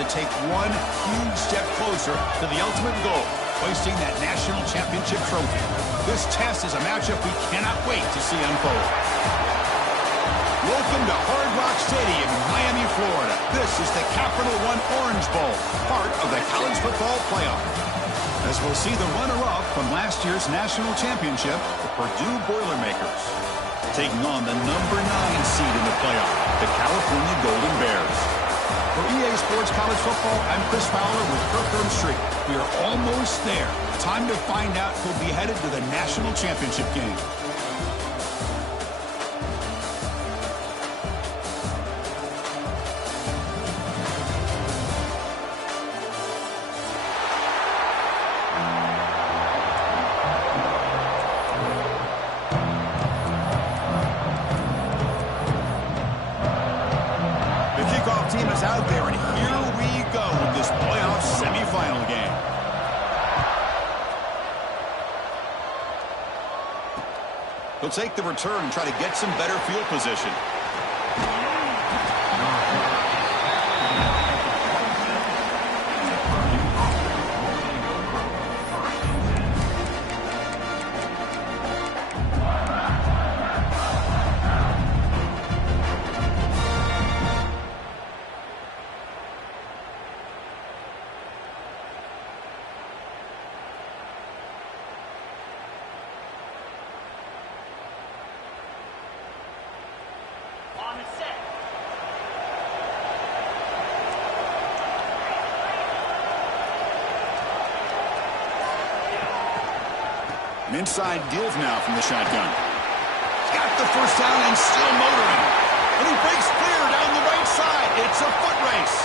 to take one huge step closer to the ultimate goal, hoisting that national championship trophy. This test is a matchup we cannot wait to see unfold. Welcome to Hard Rock Stadium in Miami, Florida. This is the Capital One Orange Bowl, part of the college football playoff. As we'll see the runner-up from last year's national championship, the Purdue Boilermakers, taking on the number 9 seed in the playoff, the California Golden Bears. For EA Sports College Football, I'm Chris Fowler with Kirk Street. We are almost there. Time to find out who'll be headed to the national championship game. Team is out there, and here we go with this playoff semifinal game. He'll take the return and try to get some better field position. An inside give now from the shotgun. He's got the first down and still motoring. And he breaks clear down the right side. It's a foot race.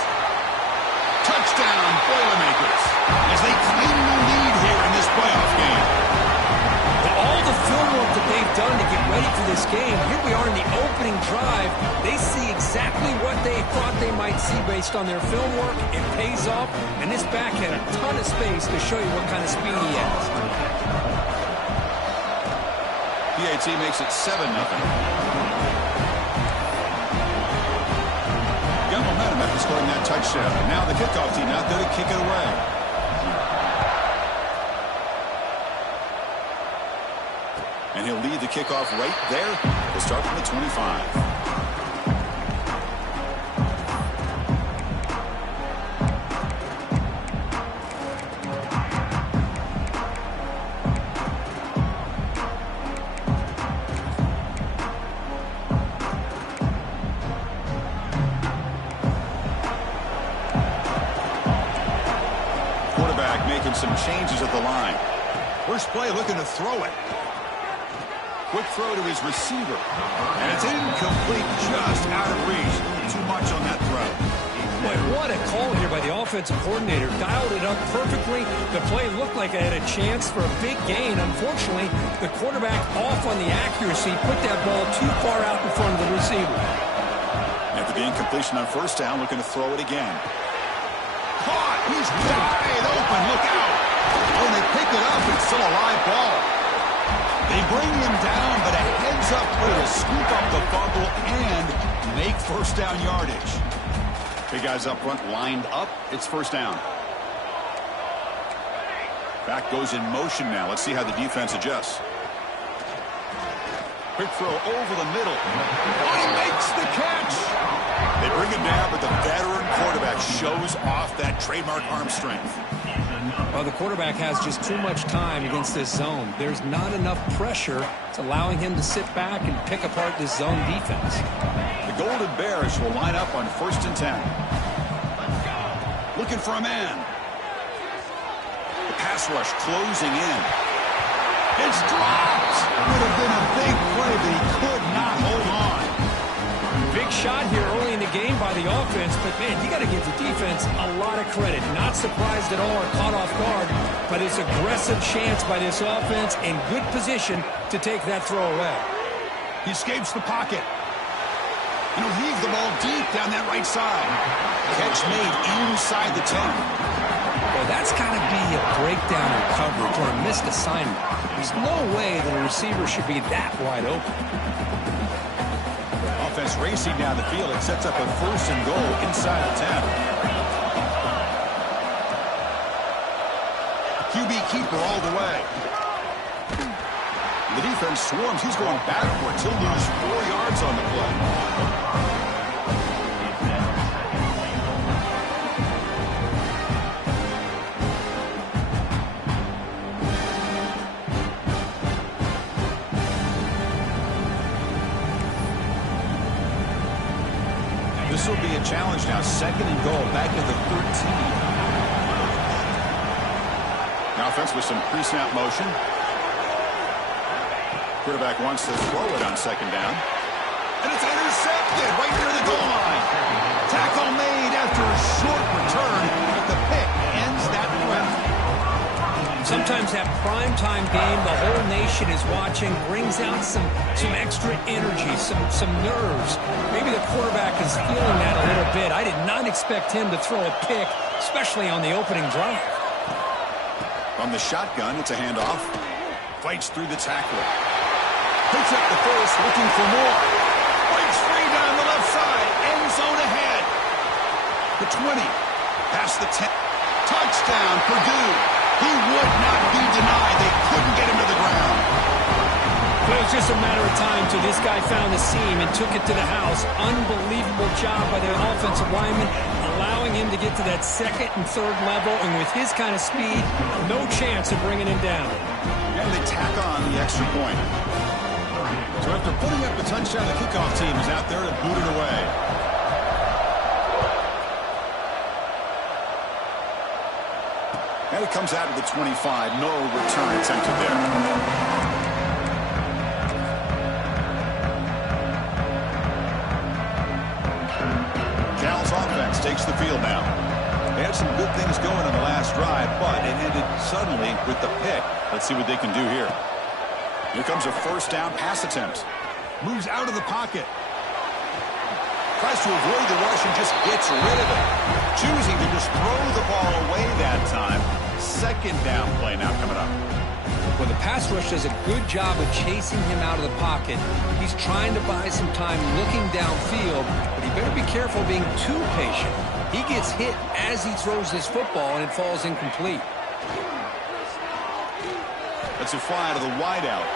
Touchdown, Boilermakers, as they claim the lead here in this playoff game. With all the film work that they've done to get ready for this game, here we are in the opening drive. They see exactly what they thought they might see based on their film work. It pays off, and this back had a ton of space to show you what kind of speed he has. PAT makes it 7-0. Got momentum after scoring that touchdown. And now the kickoff team out there to kick it away. And he'll lead the kickoff right there to start from the 25. Making some changes at the line. First play looking to throw it. Quick throw to his receiver. And it's incomplete, just out of reach. Too much on that throw. Boy, what a call here by the offensive coordinator. Dialed it up perfectly. The play looked like it had a chance for a big gain. Unfortunately, the quarterback off on the accuracy, put that ball too far out in front of the receiver. After the incompletion on first down, looking to throw it again. Caught! He's wide open. Look out! When they pick it up, it's still a live ball. They bring him down, but a heads-up play to scoop up the fumble and make first down yardage. Big guys up front lined up. It's first down. Back goes in motion now. Let's see how the defense adjusts. Quick throw over the middle. Oh, he makes the catch. They bring him down, but the veteran quarterback shows off that trademark arm strength. Well, the quarterback has just too much time against this zone. There's not enough pressure. It's allowing him to sit back and pick apart this zone defense. The Golden Bears will line up on 1st and 10. Looking for a man. The pass rush closing in. It's dropped. Would have been a big play, but he could not hold on. Big shot here early in the game by the offense, but man, you got to give the defense a lot of credit. Not surprised at all or caught off guard, but it's aggressive chance by this offense in good position to take that throw away. He escapes the pocket. And he'll heave the ball deep down that right side. Catch made inside the 10. Well, that's got to be a breakdown in coverage or a missed assignment. There's no way that a receiver should be that wide open. Offense racing down the field. It sets up a 1st and goal inside the 10. defense swarms. He's going backwards. He'll lose 4 yards on the play. This will be a challenge now. 2nd and goal, back at the 13. Now offense with some pre-snap motion. Quarterback wants to throw it on 2nd down. And it's intercepted right near the goal line. Tackle made after a short return, but the pick ends that threat. Sometimes that primetime game, the whole nation is watching, brings out some extra energy, some nerves. Maybe the quarterback is feeling that a little bit. I did not expect him to throw a pick, especially on the opening drive. From the shotgun, it's a handoff. Fights through the tackle. Picks up the first, looking for more. Breaks free down the left side. End zone ahead. The 20. Past the 10. Touchdown, Purdue. He would not be denied. They couldn't get him to the ground. Well, it was just a matter of time till this guy found the seam and took it to the house. Unbelievable job by the offensive lineman, allowing him to get to that 2nd and 3rd level. And with his kind of speed, no chance of bringing him down. And they tack on the extra point. So after putting up the touchdown, the kickoff team is out there to boot it away. And it comes out of the 25. No return attempted there. Cal's offense takes the field now. They had some good things going in the last drive, but it ended suddenly with the pick. Let's see what they can do here. Here comes a 1st down pass attempt. Moves out of the pocket. Tries to avoid the rush and just gets rid of it. Choosing to just throw the ball away that time. 2nd down play now coming up. Well, the pass rush does a good job of chasing him out of the pocket. He's trying to buy some time looking downfield, but he better be careful being too patient. He gets hit as he throws this football, and it falls incomplete. That's a fly to the wideout.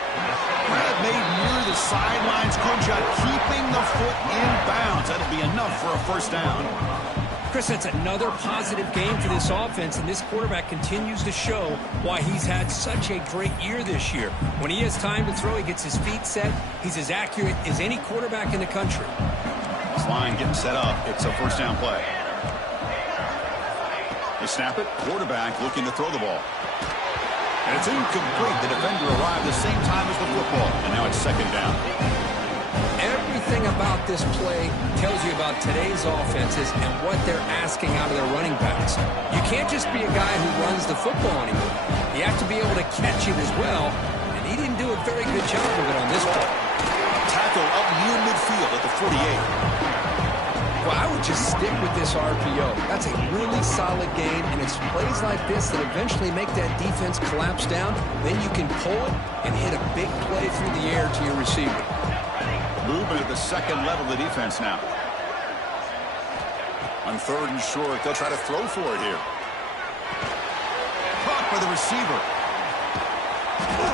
Grab made near the sidelines. Good job keeping the foot in bounds. That'll be enough for a 1st down. Chris, that's another positive game for this offense, and this quarterback continues to show why he's had such a great year this year. When he has time to throw, he gets his feet set. He's as accurate as any quarterback in the country. This line getting set up. It's a 1st down play. They snap it. Quarterback looking to throw the ball. And it's incomplete. The defender arrived the same time as the football, and now it's 2nd down. Everything about this play tells you about today's offenses and what they're asking out of their running backs. You can't just be a guy who runs the football anymore. You have to be able to catch it as well, and he didn't do a very good job of it on this play. Tackle up near midfield at the 48. Well, I would just stick with this RPO. That's a really solid game, and it's plays like this that eventually make that defense collapse down. Then you can pull it and hit a big play through the air to your receiver. Movement at the 2nd level of the defense now. On 3rd and short, they'll try to throw for it here. Caught by the receiver.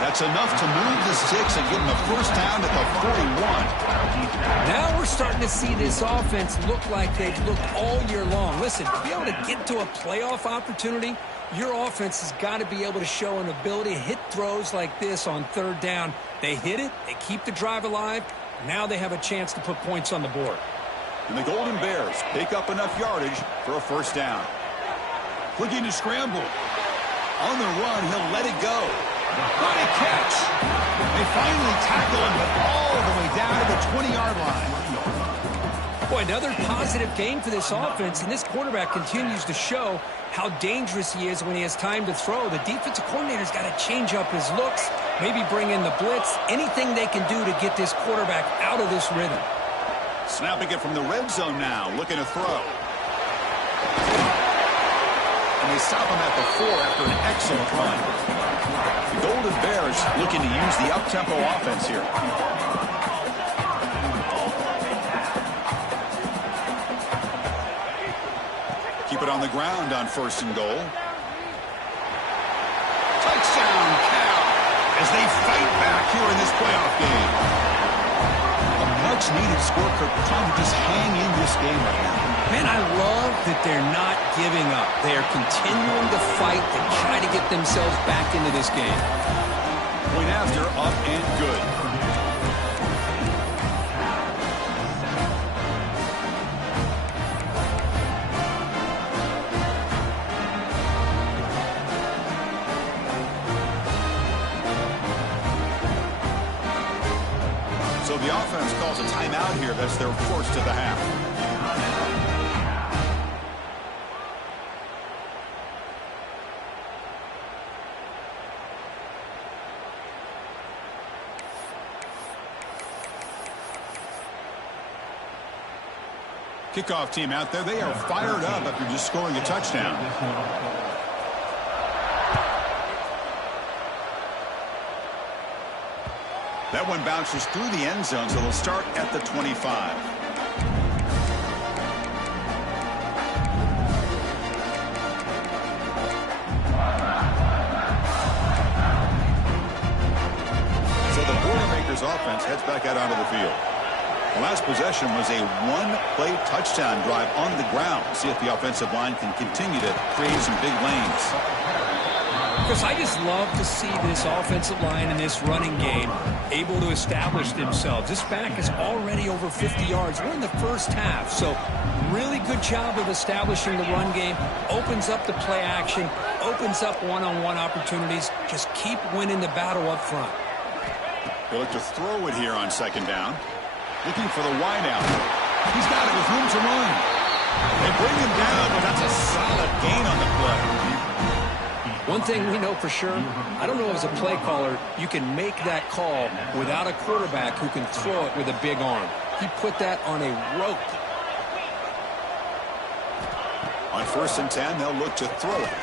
That's enough to move the sticks and give them a 1st down at the 41. Now we're starting to see this offense look like they've looked all year long. Listen, to be able to get to a playoff opportunity, your offense has got to be able to show an ability to hit throws like this on 3rd down. They hit it, they keep the drive alive. Now they have a chance to put points on the board. And the Golden Bears pick up enough yardage for a 1st down. Looking to scramble. On the run, he'll let it go. What a catch. They finally tackle him, but all the way down to the 20-yard line. Boy, another positive game for this offense, and this quarterback continues to show how dangerous he is when he has time to throw. The defensive coordinator's got to change up his looks, maybe bring in the blitz, anything they can do to get this quarterback out of this rhythm. Snapping it from the red zone now, looking to throw. And they stop him at the 4 after an excellent run. The Golden Bears looking to use the up-tempo offense here. Keep it on the ground on 1st and goal. Touchdown, Cal. As as they fight back here in this playoff game. A much-needed score for trying to just hang in this game right now. Man, I love that they're not giving up. They are continuing to fight to try to get themselves back into this game. Point after, up and good. So the offense calls a timeout here. That's their first of the half. Kickoff team out there. They are fired up after just scoring a touchdown. That one bounces through the end zone, so they'll start at the 25. So the Boilermakers offense heads back out onto the field. The last possession was a one-play touchdown drive on the ground. See if the offensive line can continue to create some big lanes. Chris, I just love to see this offensive line in this running game able to establish themselves. This back is already over 50 yards. We're in the first half, so really good job of establishing the run game. Opens up the play action, opens up one-on-one opportunities. Just keep winning the battle up front. They look to throw it here on second down. Looking for the wide out. He's got it with room to run. They bring him down, but that's a solid gain on the play. One thing we know for sure, I don't know as a play caller, you can make that call without a quarterback who can throw it with a big arm. He put that on a rope. On 1st and 10, they'll look to throw it.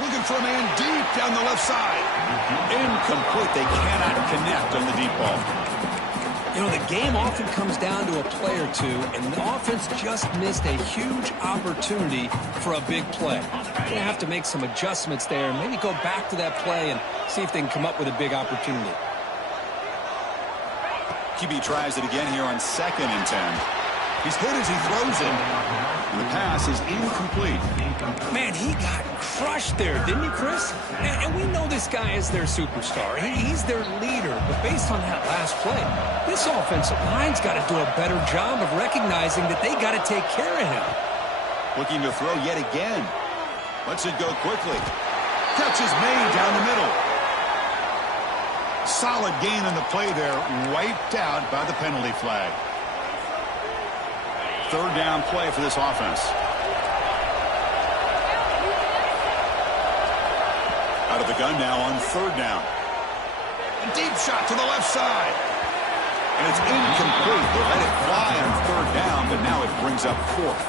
Looking for a man deep down the left side. Incomplete. They cannot connect on the deep ball. You know, the game often comes down to a play or two, and the offense just missed a huge opportunity for a big play. They're going to have to make some adjustments there and maybe go back to that play and see if they can come up with a big opportunity. QB tries it again here on 2nd and 10. He's hit as he throws it. And the pass is incomplete. Man, he got crushed there, didn't he, Chris? And we know this guy is their superstar. He's their leader. But based on that last play, this offensive line's got to do a better job of recognizing that they got to take care of him. Looking to throw yet again. Lets it go quickly. Catch is made down the middle. Solid gain on the play there. Wiped out by the penalty flag. 3rd down play for this offense. Out of the gun now on 3rd down. A deep shot to the left side. And it's incomplete. They let it fly on 3rd down, but now it brings up 4th.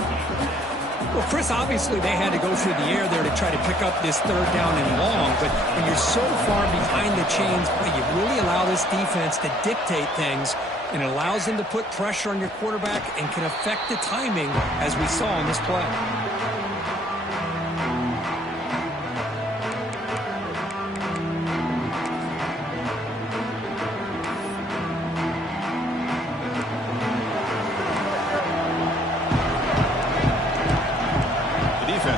Well, Chris, obviously they had to go through the air there to try to pick up this 3rd down and long, but when you're so far behind the chains, you really allow this defense to dictate things, and it allows them to put pressure on your quarterback and can affect the timing, as we saw in this play.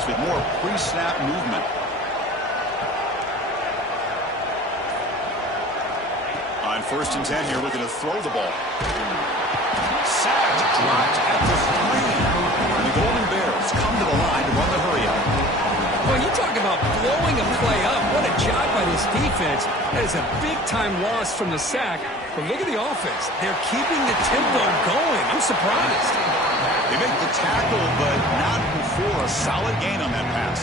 With more pre-snap movement. On 1st and 10 here, looking to throw the ball. Sacked, dropped at the 3. And the Golden Bears come to the line to run the hurry-up. Well, you talk about blowing a play up. What a job by this defense. That is a big-time loss from the sack. But look at the offense. They're keeping the tempo going. I'm surprised. They make the tackle, but not before a solid gain on that pass.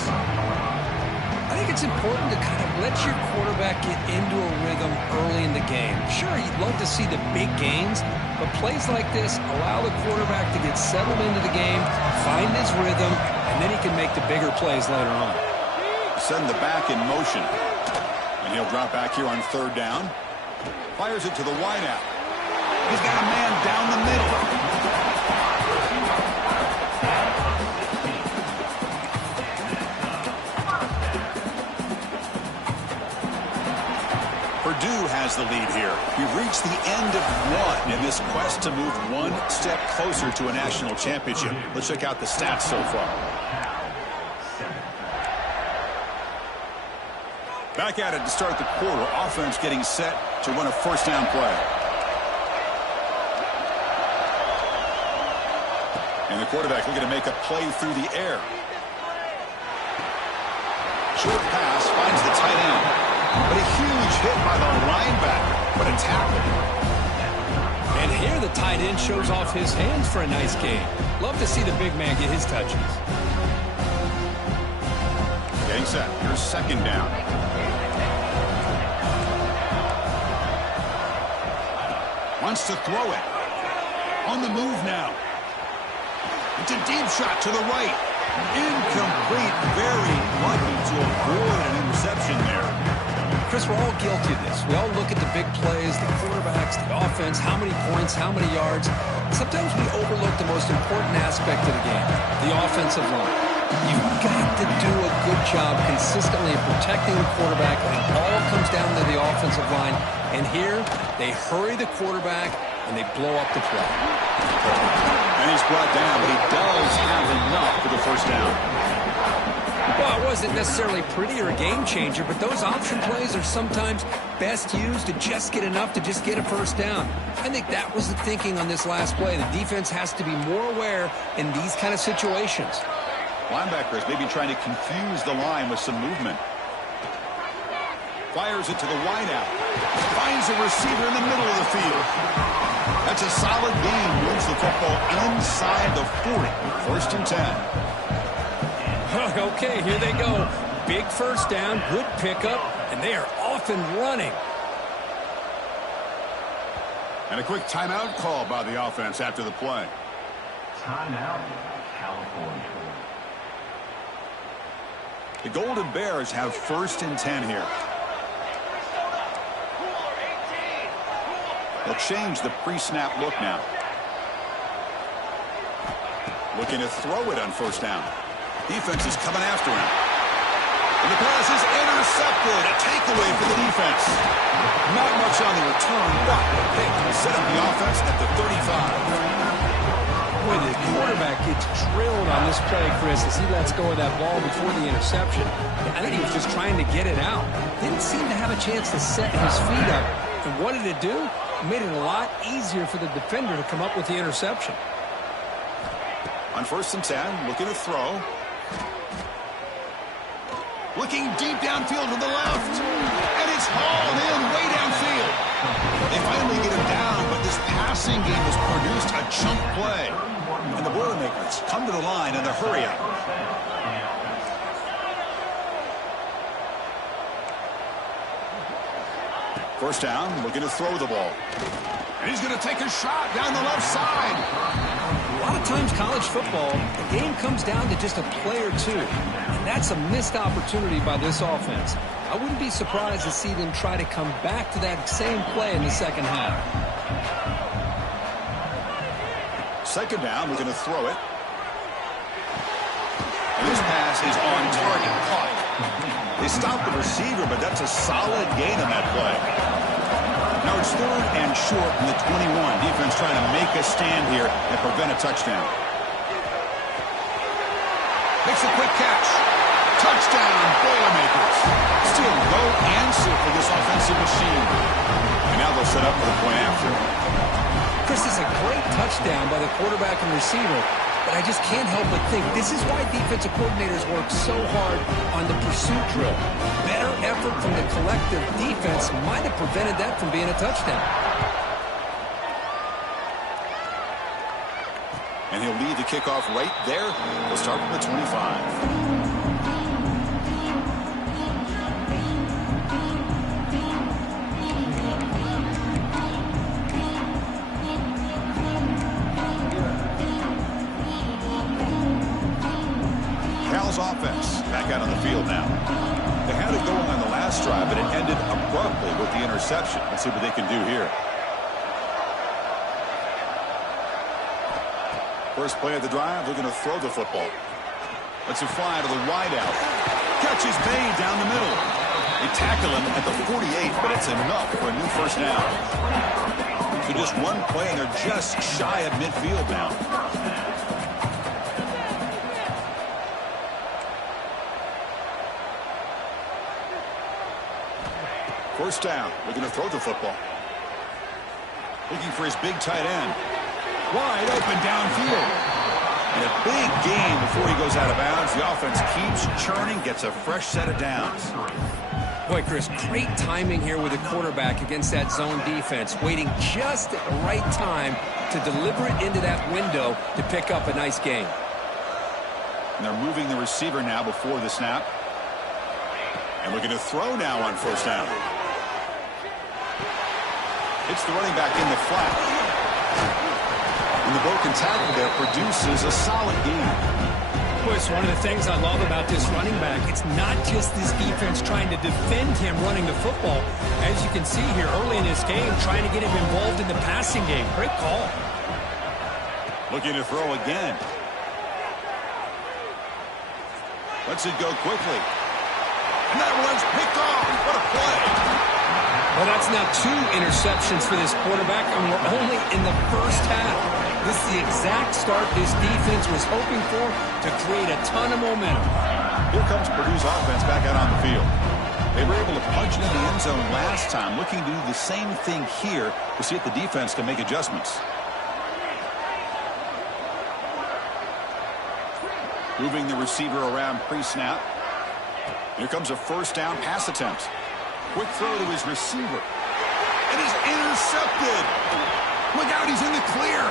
I think it's important to kind of let your quarterback get into a rhythm early in the game. Sure, you'd love to see the big gains, but plays like this allow the quarterback to get settled into the game, find his rhythm, and then he can make the bigger plays later on. Send the back in motion. And he'll drop back here on 3rd down. Fires it to the wideout. He's got a man down the middle. has the lead here. We've reached the end of one in this quest to move one step closer to a national championship. Let's check out the stats so far. Back at it to start the quarter. Offense getting set to run a first down play. And the quarterback looking to make a play through the air. Short pass finds the tight end. But a huge hit by the linebacker. What a tackle. And here the tight end shows off his hands for a nice game. Love to see the big man get his touches. Getting set. Here's second down. Wants to throw it. On the move now. It's a deep shot to the right. Incomplete. Very lucky to avoid an interception there. Chris, we're all guilty of this. We all look at the big plays, the quarterbacks, the offense, how many points, how many yards. Sometimes we overlook the most important aspect of the game, the offensive line. You've got to do a good job consistently of protecting the quarterback, and it all comes down to the offensive line. And here, they hurry the quarterback, and they blow up the play. And he's brought down, but he does have enough for the first down. Well, it wasn't necessarily pretty or a game changer, but those option plays are sometimes best used to just get enough to just get a first down. I think that was the thinking on this last play. The defense has to be more aware in these kind of situations. Linebackers maybe trying to confuse the line with some movement. Fires it to the wideout. Finds a receiver in the middle of the field. That's a solid gain. Moves the football inside the 40. First and 10. Okay, here they go. Big first down, good pickup, and they are off and running. And a quick timeout call by the offense after the play. Timeout, California. The Golden Bears have first and 10 here. They'll change the pre-snap look now. Looking to throw it on first down. Defense is coming after him. And the pass is intercepted. A takeaway for the defense. Not much on the return, but they can set up the offense at the 35. Boy, the quarterback gets drilled on this play, Chris, as he lets go of that ball before the interception. I think he was just trying to get it out. Didn't seem to have a chance to set his feet up. And what did it do? It made it a lot easier for the defender to come up with the interception. On first and 10, looking to throw. Looking deep downfield to the left. And it's hauled in way downfield. They finally get him down, but this passing game has produced a chunk play. And the Boilermakers come to the line in a hurry-up. First down, looking to throw the ball. And he's going to take a shot down the left side. A lot of times college football, the game comes down to just a play or two. And that's a missed opportunity by this offense. I wouldn't be surprised to see them try to come back to that same play in the second half. Second down, we're going to throw it. And this pass is on target, caught. They stopped the receiver, but that's a solid gain on that play. Now it's third and short from the 21. Defense trying to make a stand here and prevent a touchdown. Makes a quick catch. Touchdown, Boilermakers. Still no answer for this offensive machine. And now they'll set up for the point after. Chris, this is a great touchdown by the quarterback and receiver, but I just can't help but think this is why defensive coordinators work so hard on the pursuit drill. Better effort from the collective defense might have prevented that from being a touchdown. And he'll lead the kickoff right there. We'll start from the 25. Offense back out on the field now. They had it going on the last drive, but it ended abruptly with the interception. Let's see what they can do here. First play of the drive, they're going to throw the football. Let's it fly to the wideout. Catch is made down the middle. They tackle him at the 48, but it's enough for a new first down. So just one play, and they're just shy of midfield now. First down. Looking to throw the football. Looking for his big tight end. Wide open downfield. And a big gain before he goes out of bounds. The offense keeps churning, gets a fresh set of downs. Boy, Chris, great timing here with the quarterback against that zone defense, waiting just at the right time to deliver it into that window to pick up a nice gain. And they're moving the receiver now before the snap. And looking to throw now on first down. It's the running back in the flat. And the broken tackle there produces a solid gain. Boy, it's one of the things I love about this running back. It's not just this defense trying to defend him running the football. As you can see here early in this game, trying to get him involved in the passing game. Great call. Looking to throw again. Lets it go quickly. And that one's picked off. What a play. Well, that's now 2 interceptions for this quarterback, and we're only in the first half. This is the exact start this defense was hoping for to create a ton of momentum. Here comes Purdue's offense back out on the field. They were able to punch into the end zone last time, looking to do the same thing here to see if the defense can make adjustments. Moving the receiver around pre-snap. Here comes a first down pass attempt. Quick throw to his receiver. It is intercepted. Look out, he's in the clear.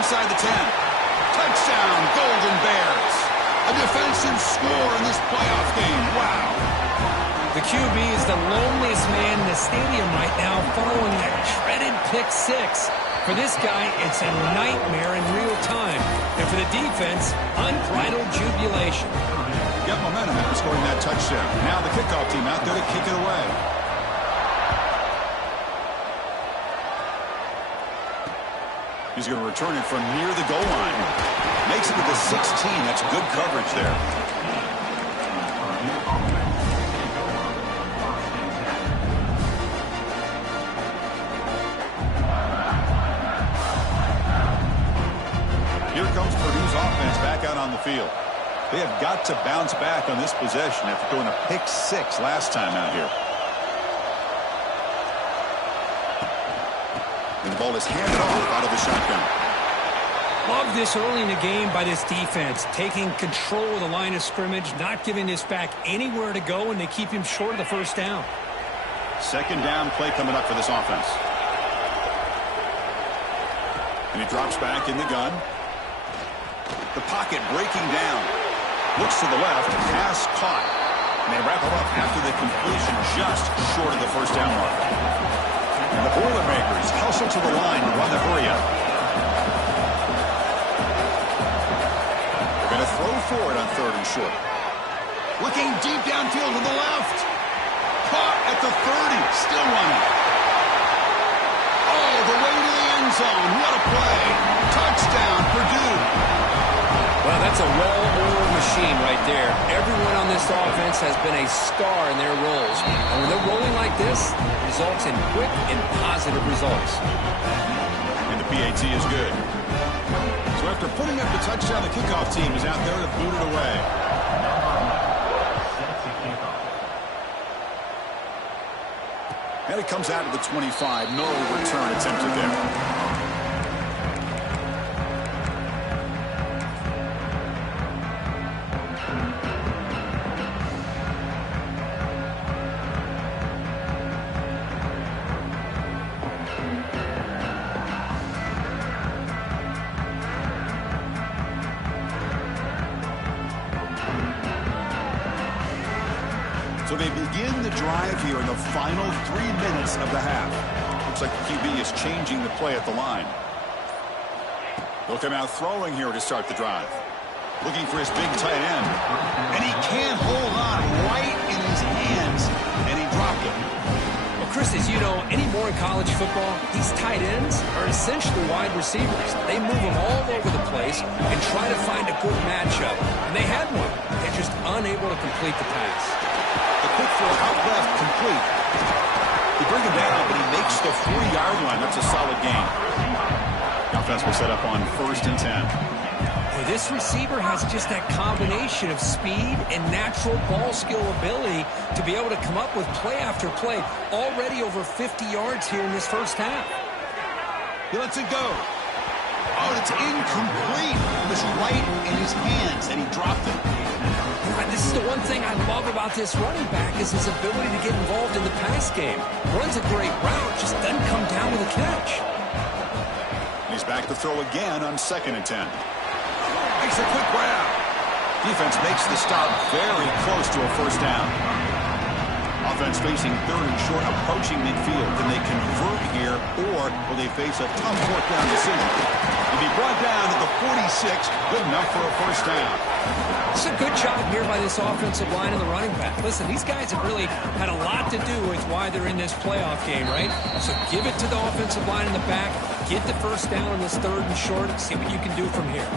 Inside the 10. Touchdown, Golden Bears. A defensive score in this playoff game. Wow. The QB is the loneliest man in the stadium right now following that dreaded pick 6. For this guy, it's a nightmare in real time. And for the defense, unbridled jubilation. Got momentum after scoring that touchdown. Now the kickoff team out there to kick it away. He's going to return it from near the goal line. Makes it to the 16. That's good coverage there. Here comes Purdue's offense back out on the field. They have got to bounce back on this possession after throwing a pick 6 last time out here. And the ball is handed off out of the shotgun. Love this early in the game by this defense, taking control of the line of scrimmage, not giving this back anywhere to go, and they keep him short of the first down. Second down play coming up for this offense. And he drops back in the gun. The pocket breaking down. Looks to the left, pass caught. And they wrap it up after the completion just short of the first down mark. And the Boilermakers hustle to the line and run the hurry up. They're going to throw for it on 3rd and short. Looking deep downfield to the left. Caught at the 30, still running. All the way to the end zone. What a play. Touchdown, Purdue. Well, that's a well-oiled machine right there. Everyone on this offense has been a star in their roles. And when they're rolling like this, it results in quick and positive results. And the PAT is good. So after putting up the touchdown, the kickoff team is out there to boot it away. And it comes out to the 25. No return attempted there. So they begin the drive here in the final 3 minutes of the half. Looks like the QB is changing the play at the line. They'll come out throwing here to start the drive. Looking for his big tight end. And he can't hold on right in his hands. And he dropped it. Well, Chris, as you know, anymore in college football, these tight ends are essentially wide receivers. They move them all over the place and try to find a good matchup. And they had one. They're just unable to complete the pass. The quick throw out left, complete. They bring him down, but he makes the 40-yard line. That's a solid gain. The offense will set up on 1st and 10. Boy, this receiver has just that combination of speed and natural ball skill ability to be able to come up with play after play. Already over 50 yards here in this first half. He lets it go. Oh, and it's incomplete. It was right in his hands, and he dropped it. This is the one thing I love about this running back is his ability to get involved in the pass game. Runs a great route, just doesn't come down with a catch. He's back to throw again on 2nd and 10. Makes a quick grab. Defense makes the stop very close to a 1st down. Offense facing 3rd and short, approaching midfield. Can they convert here, or will they face a tough 4th down decision? He'll be brought down at the 46, good enough for a 1st down. It's a good job here by this offensive line and the running back. Listen, these guys have really had a lot to do with why they're in this playoff game, right? So give it to the offensive line in the back, get the 1st down on this 3rd and short, see what you can do from here.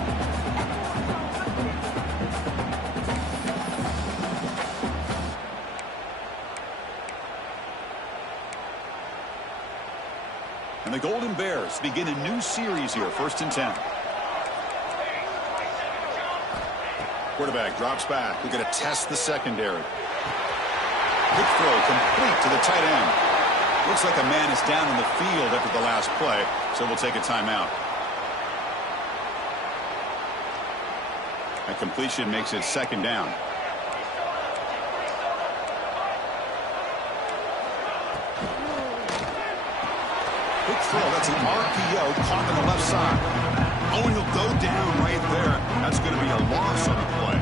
And the Golden Bears begin a new series here, 1st and 10. Quarterback drops back. We're going to test the secondary. Quick throw complete to the tight end. Looks like a man is down in the field after the last play, so we'll take a timeout. That completion makes it 2nd down. Quick throw. That's an RPO caught on the left side. Oh, and he'll go down right there. That's going to be a loss on the play.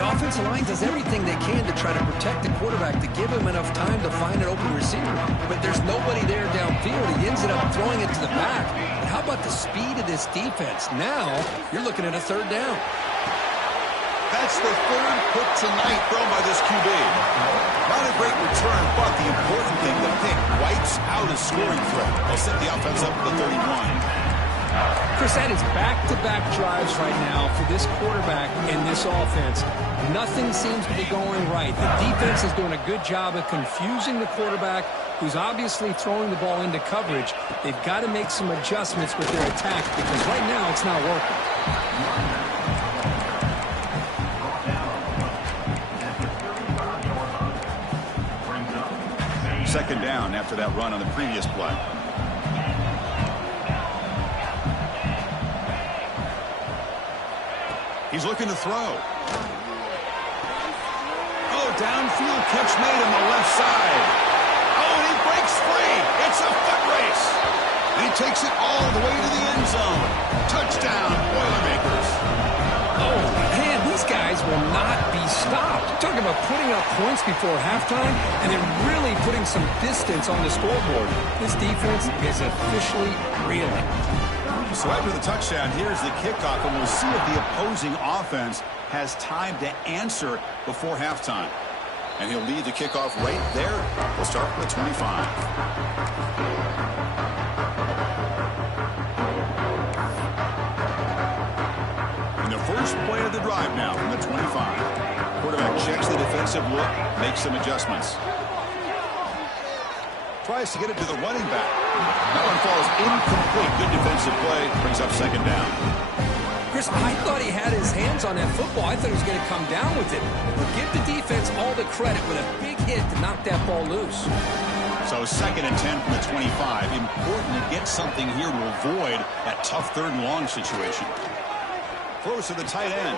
The offensive line does everything they can to try to protect the quarterback, to give him enough time to find an open receiver. But there's nobody there downfield. He ends up throwing it to the back. But how about the speed of this defense? Now you're looking at a 3rd down. That's the 3rd pick tonight thrown by this QB. Not a great return, but the important thing, the pick wipes out a scoring threat. They'll set the offense up at the 31. Chris, that is back-to-back drives right now for this quarterback and this offense. Nothing seems to be going right. The defense is doing a good job of confusing the quarterback, who's obviously throwing the ball into coverage. They've got to make some adjustments with their attack because right now it's not working. 2nd down after that run on the previous play. He's looking to throw. Oh, downfield catch made on the left side. Oh, and he breaks free. It's a foot race. And he takes it all the way to the end zone. Touchdown, Boilermakers. Oh, man, these guys will not be stopped. Talking about putting up points before halftime and then really putting some distance on the scoreboard. This defense is officially reeling. So after the touchdown, here's the kickoff, and we'll see if the opposing offense has time to answer before halftime. And he'll lead the kickoff right there. We'll start with 25. In the first play of the drive now from the 25. Quarterback checks the defensive look, makes some adjustments. Tries to get it to the running back. That one falls incomplete. Good defensive play. Brings up 2nd down. Chris, I thought he had his hands on that football. I thought he was going to come down with it. But give the defense all the credit with a big hit to knock that ball loose. So 2nd and 10 from the 25. Important to get something here to avoid that tough 3rd and long situation. Throws to the tight end.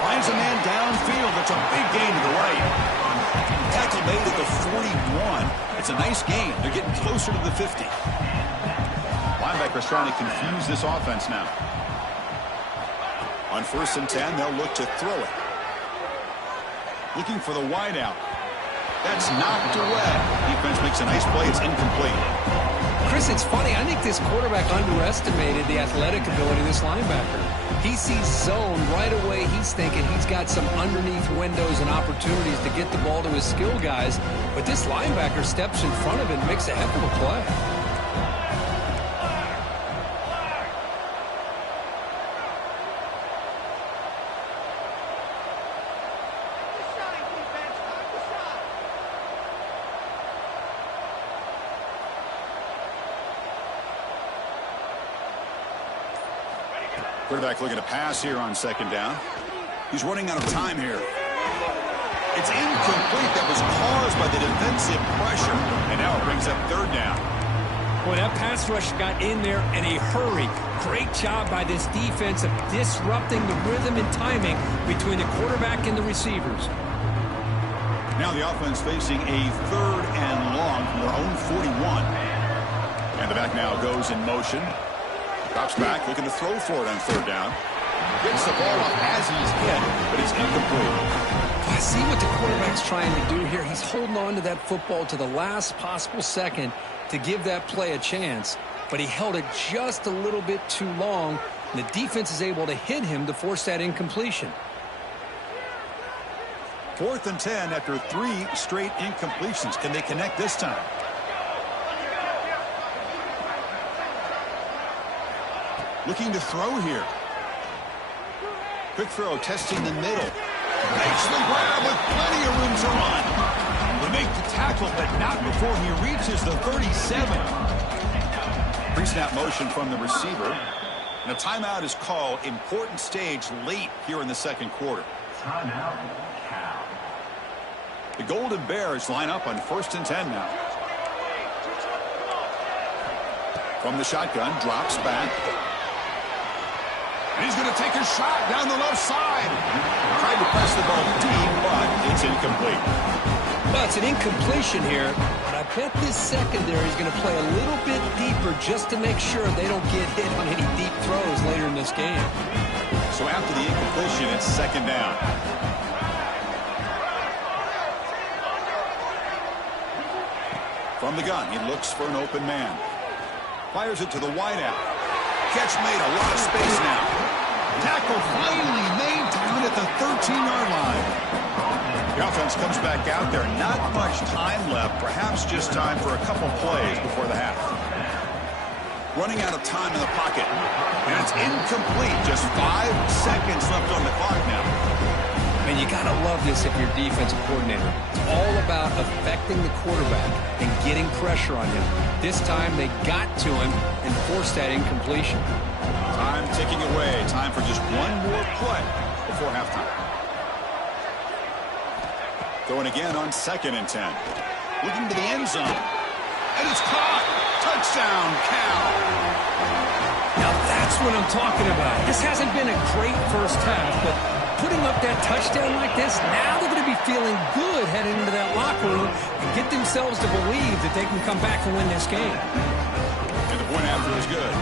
Finds a man downfield. That's a big gain to the right. Tackle made at the 41. It's a nice gain. They're getting closer to the 50. Linebackers trying to confuse this offense now. On 1st and 10, they'll look to throw it. Looking for the wideout. That's knocked away. Defense makes a nice play. It's incomplete. Chris, it's funny. I think this quarterback underestimated the athletic ability of this linebacker. He sees zone right away. He's thinking he's got some underneath windows and opportunities to get the ball to his skill guys. But this linebacker steps in front of it and makes a heck of a play. Quarterback looking to pass here on second down. He's running out of time here. It's incomplete. That was caused by the defensive pressure. And now it brings up third down. Boy, that pass rush got in there in a hurry. Great job by this defense of disrupting the rhythm and timing between the quarterback and the receivers. Now the offense facing a third and long from their own 41. And the back now goes in motion. Drops back, looking to throw for it on third down. Gets the ball up as he's hit, but it's incomplete. I see what the quarterback's trying to do here. He's holding on to that football to the last possible second to give that play a chance. But he held it just a little bit too long. And the defense is able to hit him to force that incompletion. 4th and 10 after 3 straight incompletions. Can they connect this time? Looking to throw here. Quick throw, testing the middle. Makes the grab with plenty of room to run. Will make the tackle, but not before he reaches the 37. Pre-snap motion from the receiver. And a timeout is called. Important stage late here in the second quarter. Timeout, Cal. The Golden Bears line up on 1st and 10 now. From the shotgun, drops back. And he's going to take a shot down the left side. Tried to press the ball deep, but it's incomplete. Well, it's an incompletion here, but I bet this secondary is going to play a little bit deeper just to make sure they don't get hit on any deep throws later in this game. So after the incompletion, it's second down. From the gun, he looks for an open man. Fires it to the wideout. Catch made, a lot of space now. Tackle finally made down at the 13-yard line. The offense comes back out there. Not much time left. Perhaps just time for a couple plays before the half. Running out of time in the pocket. And it's incomplete. Just 5 seconds left on the clock now. And you got to love this if you're defensive coordinator. It's all about affecting the quarterback and getting pressure on him. This time they got to him and forced that incompletion. Time ticking away. Time for just one more play before halftime. Throwing again on 2nd and 10. Looking to the end zone. And it's caught. Touchdown, Cal. Now that's what I'm talking about. This hasn't been a great first half, but putting up that touchdown like this, now they're going to be feeling good heading into that locker room and get themselves to believe that they can come back and win this game. And the point after is good.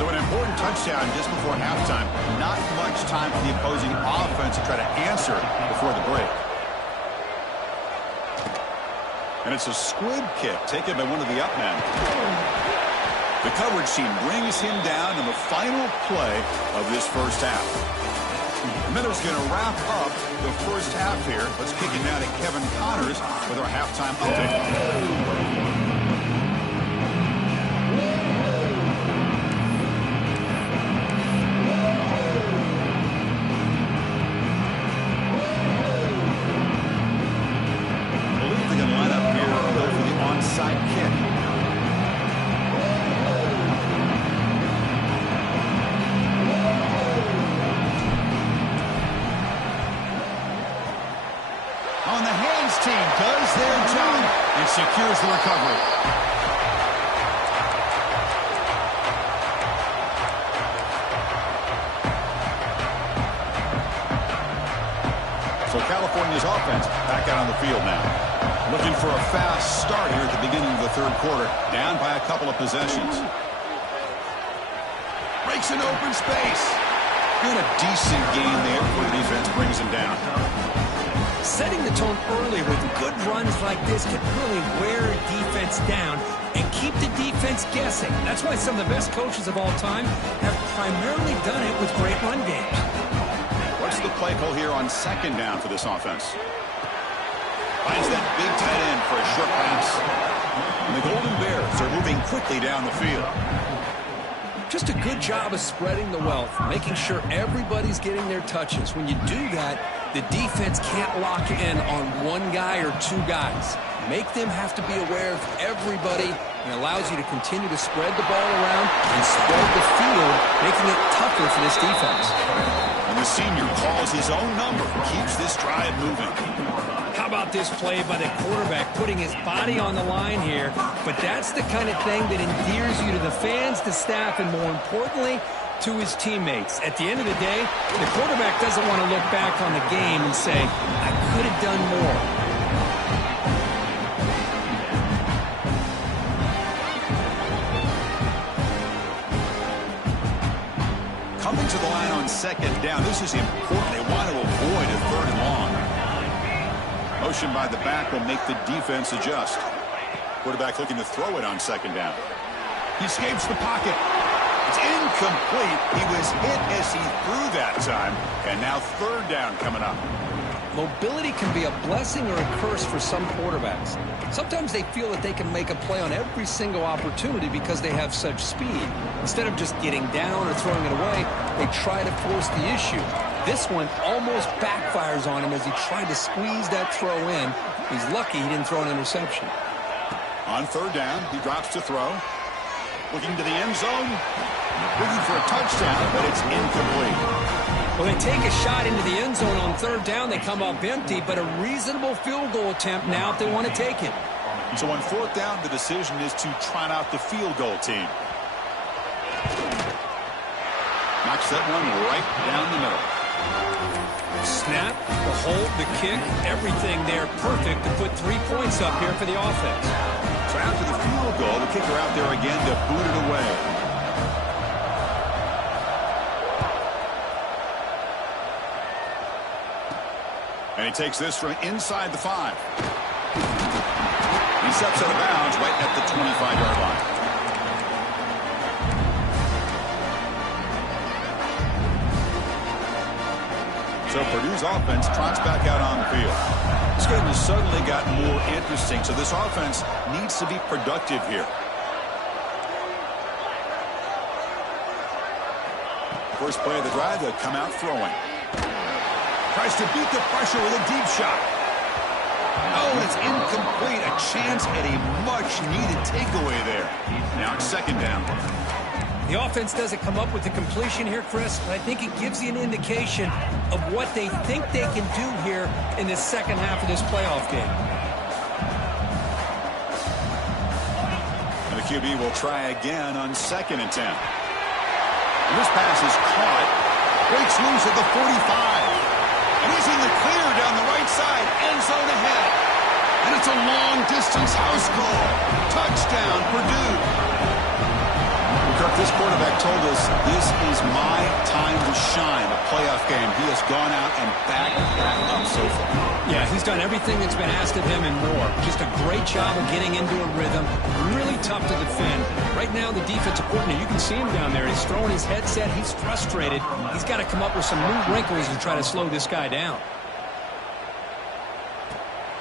So an important touchdown just before halftime. Not much time for the opposing offense to try to answer before the break. And it's a squib kick taken by one of the up men. The coverage team brings him down in the final play of this first half. Miller's going to wrap up the first half here. Let's kick it now to Kevin Connors with our halftime update. Secures the recovery. So California's offense back out on the field now. Looking for a fast start here at the beginning of the third quarter. Down by a couple of possessions. Breaks an open space. Doing a decent gain there before the defense brings him down. Setting the tone early with good runs like this can really wear a defense down and keep the defense guessing. That's why some of the best coaches of all time have primarily done it with great run games. What's the play call here on 2nd down for this offense? Finds that big tight end for a short pass. And the Golden Bears are moving quickly down the field. Just a good job of spreading the wealth, making sure everybody's getting their touches. When you do that, the defense can't lock in on one guy or two guys. Make them have to be aware of everybody It allows you to continue to spread the ball around and spread the field, making it tougher for this defense. And the senior calls his own number, keeps this drive moving. How about this play by the quarterback, putting his body on the line here? But that's the kind of thing that endears you to the fans, the staff, and more importantly, to his teammates. At the end of the day, the quarterback doesn't want to look back on the game and say, I could have done more. Coming to the line on second down. This is important. They want to avoid a third and long. Motion by the back will make the defense adjust. Quarterback looking to throw it on second down. He escapes the pocket. It's incomplete. He was hit as he threw that time. And now third down coming up. Mobility can be a blessing or a curse for some quarterbacks. Sometimes they feel that they can make a play on every single opportunity because they have such speed. Instead of just getting down or throwing it away, they try to force the issue. This one almost backfires on him as he tried to squeeze that throw in. He's lucky he didn't throw an interception. On third down, he drops to throw. Looking to the end zone. Looking for a touchdown, but it's incomplete. Well, they take a shot into the end zone on third down. They come up empty, but a reasonable field goal attempt now if they want to take it. So on fourth down, the decision is to trot out the field goal team. Knocks that one right down the middle. Snap, the hold, the kick, everything there perfect to put 3 points up here for the offense. So after the field goal, the kicker out there again to boot it away. And he takes this from inside the 5. He steps out of bounds right at the 25-yard line. So Purdue's offense trots back out on the field. This game has suddenly gotten more interesting, so this offense needs to be productive here. First play of the drive, they'll come out throwing. Tries to beat the pressure with a deep shot. Oh, it's incomplete. A chance at a much-needed takeaway there. Now it's second down. The offense doesn't come up with the completion here, Chris, but I think it gives you an indication of what they think they can do here in the second half of this playoff game. And the QB will try again on 2nd and 10. And this pass is caught. Breaks loose at the 45. And he's in the clear down the right side. End zone ahead. And it's a long-distance house call. Touchdown, Purdue. Kirk, this quarterback told us this is my time to shine. A playoff game. He has gone out and backed that up so far. Yeah, he's done everything that's been asked of him and more. Just a great job of getting into a rhythm. Really tough to defend. Right now, the defensive coordinator, you can see him down there. He's throwing his headset. He's frustrated. He's got to come up with some new wrinkles to try to slow this guy down.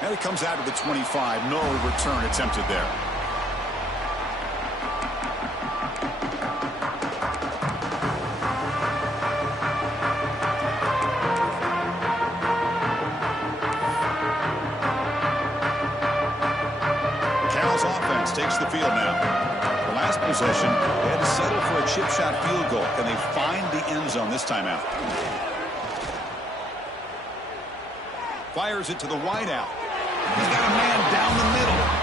And it comes out of the 25. No return attempted there. Takes the field now. The last possession, they had to settle for a chip shot field goal. Can they find the end zone this time out? Fires it to the wideout. He's got a man down the middle.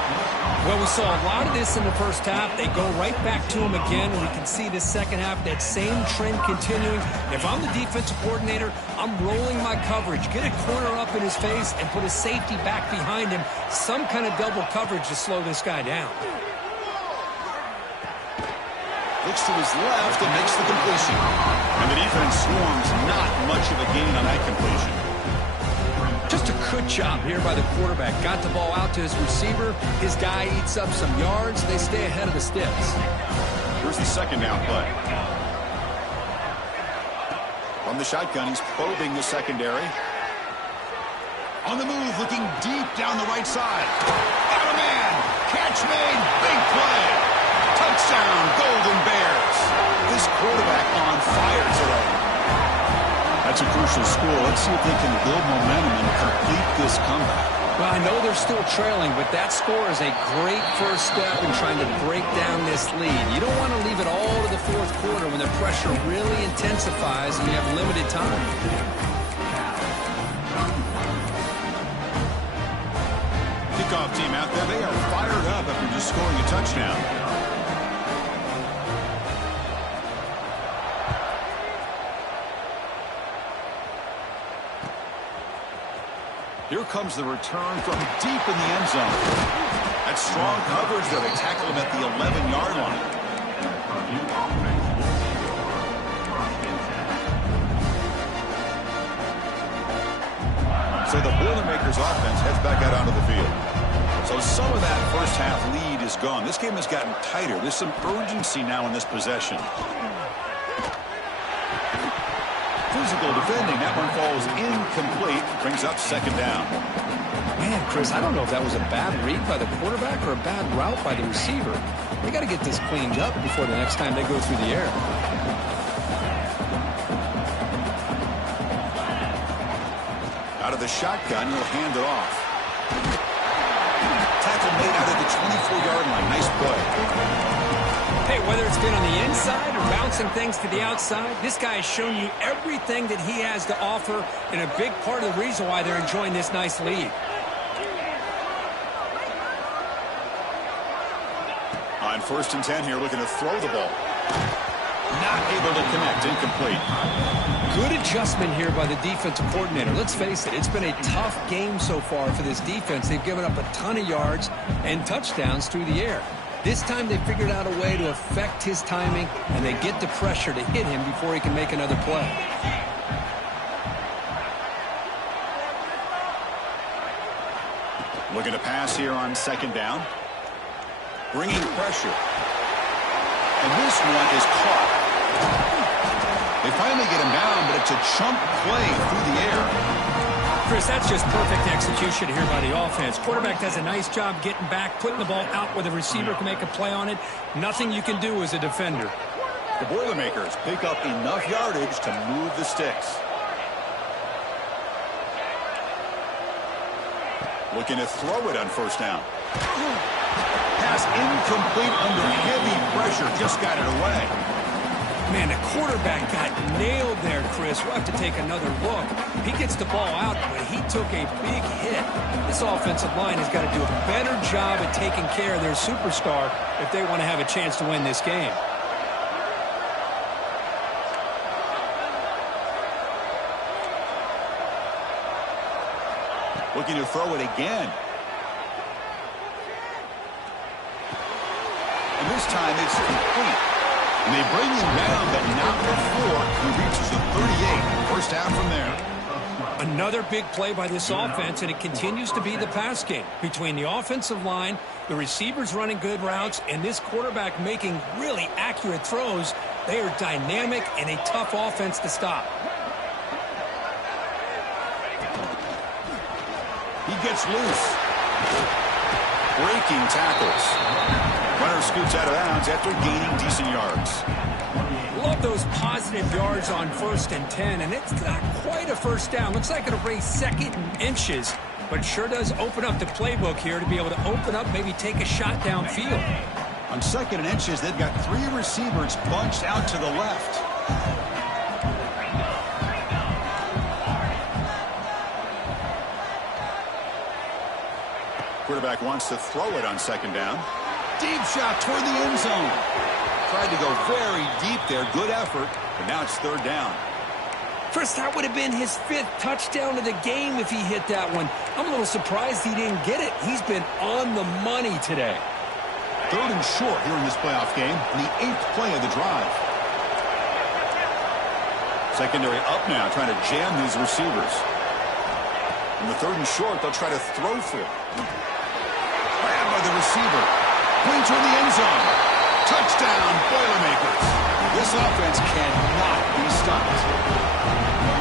Well, we saw a lot of this in the first half. They go right back to him again, and we can see the second half, that same trend continuing. If I'm the defensive coordinator, I'm rolling my coverage. Get a corner up in his face and put a safety back behind him. Some kind of double coverage to slow this guy down. Looks to his left and makes the completion. And the defense swarms not much of a gain on that completion. Just a good job here by the quarterback. Got the ball out to his receiver. His guy eats up some yards. They stay ahead of the sticks. Here's the second down play. From the shotgun, he's probing the secondary. On the move, looking deep down the right side. Got a man. Catch made. Big play. Touchdown, Golden Bears. This quarterback on fire today. That's a crucial score. Let's see if they can build momentum and complete this comeback. Well, I know they're still trailing, but that score is a great first step in trying to break down this lead. You don't want to leave it all to the fourth quarter when the pressure really intensifies and you have limited time. Kickoff team out there, they are fired up after just scoring a touchdown. Here comes the return from deep in the end zone. That's strong coverage there. They tackle him at the 11-yard line. So the Boilermakers offense heads back out onto the field. So some of that first half lead is gone. This game has gotten tighter. There's some urgency now in this possession. Physical defending. That one falls incomplete. Brings up second down. Man, Chris, I don't know if that was a bad read by the quarterback or a bad route by the receiver. They got to get this cleaned up before the next time they go through the air. Out of the shotgun, he'll hand it off. Tackle made out of the 24-yard line. Nice play. Hey, whether it's been on the inside or bouncing things to the outside, this guy has shown you everything that he has to offer, and a big part of the reason why they're enjoying this nice lead. On 1st and 10 here, looking to throw the ball. Not able to connect, incomplete. Good adjustment here by the defensive coordinator. Let's face it, it's been a tough game so far for this defense. They've given up a ton of yards and touchdowns through the air. This time they figured out a way to affect his timing, and they get the pressure to hit him before he can make another play. Looking to pass here on 2nd down. Bringing pressure. And this one is caught. They finally get him down, but it's a chunk play through the air. Chris, that's just perfect execution here by the offense. Quarterback does a nice job getting back, putting the ball out where the receiver can make a play on it. Nothing you can do as a defender. The Boilermakers pick up enough yardage to move the sticks. Looking to throw it on 1st down. Pass incomplete under heavy pressure. Just got it away. Man, the quarterback got nailed there, Chris. We'll have to take another look. He gets the ball out, but he took a big hit. This offensive line has got to do a better job at taking care of their superstar if they want to have a chance to win this game. Looking to throw it again. And this time it's complete. And they bring him down, but not before he reaches the 38. First down from there. Another big play by this offense, and it continues to be the pass game. Between the offensive line, the receivers running good routes, and this quarterback making really accurate throws, they are dynamic and a tough offense to stop. He gets loose. Breaking tackles. Runner scoots out of bounds after gaining decent yards. Love those positive yards on 1st and 10, and it's not quite a first down. Looks like it'll bring 2nd and inches, but it sure does open up the playbook here to be able to open up, maybe take a shot downfield. On 2nd and inches, they've got 3 receivers bunched out to the left. Quarterback wants to throw it on 2nd down. Deep shot toward the end zone. Tried to go very deep there. Good effort, but now it's 3rd down. Chris, that would have been his 5th touchdown of the game if he hit that one. I'm a little surprised he didn't get it. He's been on the money today. 3rd and short here in this playoff game, and the 8th play of the drive. Secondary up now, trying to jam these receivers. In the 3rd and short, they'll try to throw for it. Grabbed by the receiver. Clean toward the end zone. Touchdown, Boilermakers. This offense cannot be stopped.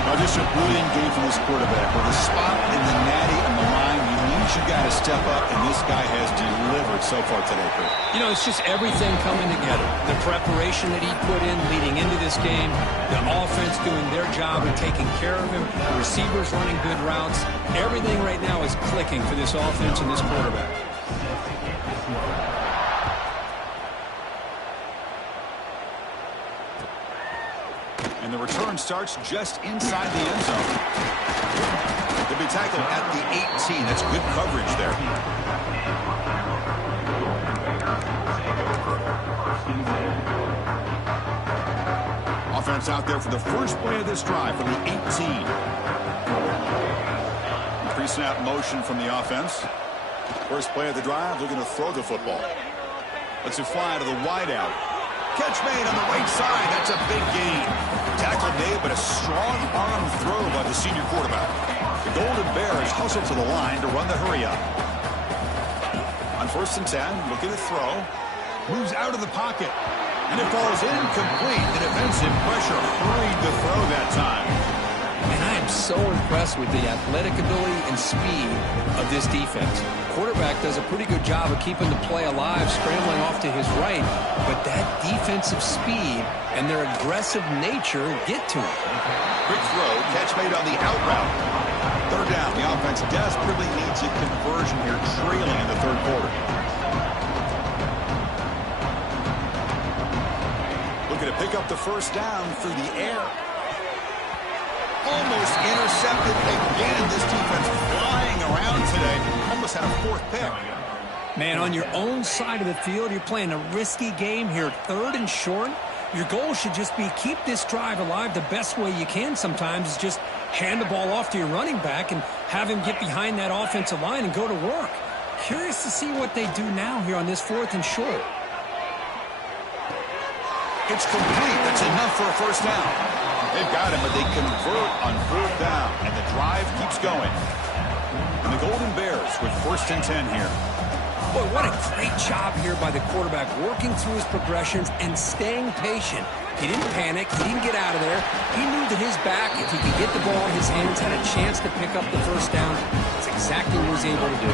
Now, just a brilliant game from this quarterback. With a spot in the natty on the line, you need you got to step up, and this guy has delivered so far today, Kurt. You know, it's just everything coming together. The preparation that he put in leading into this game, the offense doing their job and taking care of him, the receivers running good routes. Everything right now is clicking for this offense and this quarterback. And the return starts just inside the end zone. They'll be tackled at the 18. That's good coverage there. Offense out there for the first play of this drive from the 18. Pre-snap motion from the offense. First play of the drive, looking to throw the football. Let's it fly to the wideout. Catch made on the right side. That's a big gain. Tackle made, but a strong arm throw by the senior quarterback. The Golden Bears hustle to the line to run the hurry-up. On 1st and 10, looking to throw. Moves out of the pocket. And it falls incomplete. The defensive pressure hurried the throw that time. And I am so impressed with the athletic ability and speed of this defense. Quarterback does a pretty good job of keeping the play alive, scrambling off to his right, but that defensive speed and their aggressive nature get to him. Quick throw, catch made on the out route. 3rd down, the offense desperately needs a conversion here, trailing in the 3rd quarter. Looking to pick up the 1st down through the air. Almost intercepted again. This defense flying around today. Almost had a 4th pick. Man, on your own side of the field, you're playing a risky game here. 3rd and short. Your goal should just be keep this drive alive the best way you can sometimes is just hand the ball off to your running back and have him get behind that offensive line and go to work. Curious to see what they do now here on this 4th and short. It's complete. That's enough for a 1st down. They've got him, but they convert on 4th down, and the drive keeps going. And the Golden Bears with 1st and 10 here. Boy, what a great job here by the quarterback, working through his progressions and staying patient. He didn't panic. He didn't get out of there. He knew that his back, if he could get the ball in his hands, had a chance to pick up the 1st down. That's exactly what he was able to do.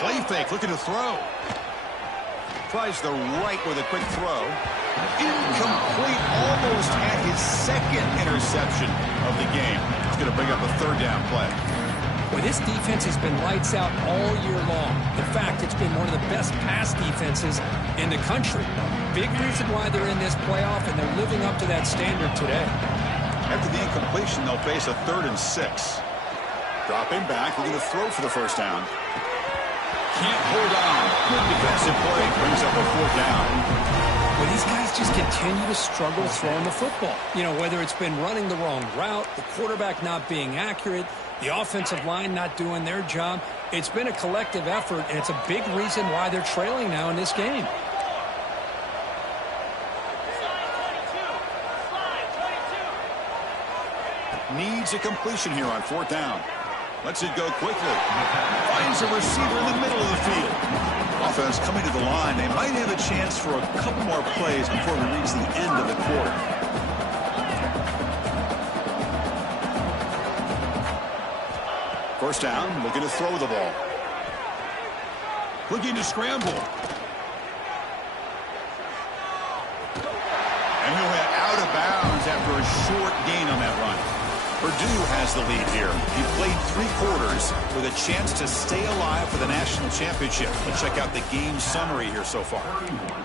Play fake, looking to throw. Tries the right with a quick throw. Incomplete, almost had his 2nd interception of the game. It's going to bring up a 3rd down play. Well, this defense has been lights out all year long. In fact, it's been one of the best pass defenses in the country. Big reason why they're in this playoff, and they're living up to that standard today. After the incompletion, they'll face a 3rd and 6. Dropping back, we're going to throw for the 1st down. Can't hold on. Good defensive play. Brings up a 4th down. Well, these guys just continue to struggle throwing the football. You know, whether it's been running the wrong route, the quarterback not being accurate, the offensive line not doing their job. It's been a collective effort, and it's a big reason why they're trailing now in this game. Needs a completion here on 4th down. Lets it go quickly. Finds a receiver in the middle of the field. Offense coming to the line. They might have a chance for a couple more plays before we reach the end of the quarter. First down, looking to throw the ball. Looking to scramble. And he'll head out of bounds after a short gain on that run. Purdue has the lead here. He played 3 quarters with a chance to stay alive for the national championship. Let's check out the game summary here so far.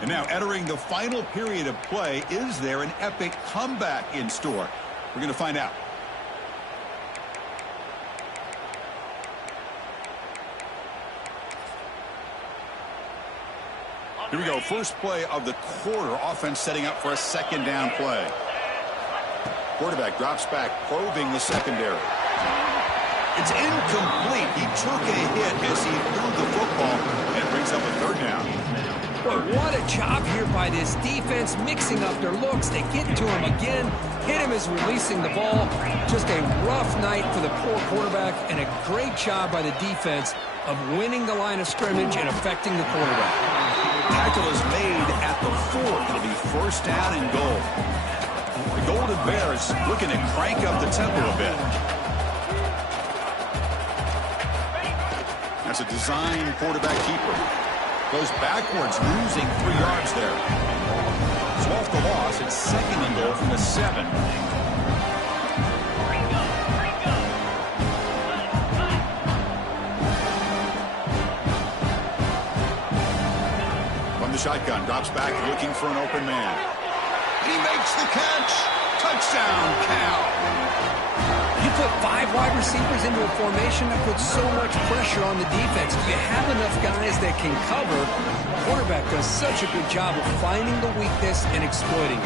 And now entering the final period of play, is there an epic comeback in store? We're going to find out. Here we go. First play of the quarter. Offense setting up for a 2nd down play. Quarterback drops back, probing the secondary. It's incomplete. He took a hit as he threw the football, and it brings up a 3rd down. Boy, what a job here by this defense, mixing up their looks. They get to him again, hit him as releasing the ball. Just a rough night for the poor quarterback, and a great job by the defense of winning the line of scrimmage and affecting the quarterback. Tackle is made at the 4. It'll be first down and goal. The Golden Bears looking to crank up the tempo a bit. That's a design quarterback keeper. Goes backwards, losing 3 yards there. So off the loss, it's second and goal from the 7. From the shotgun, drops back, looking for an open man. He makes the catch. Touchdown, Cal. You put 5 wide receivers into a formation that puts so much pressure on the defense. Do you have enough guys that can cover? The quarterback does such a good job of finding the weakness and exploiting it.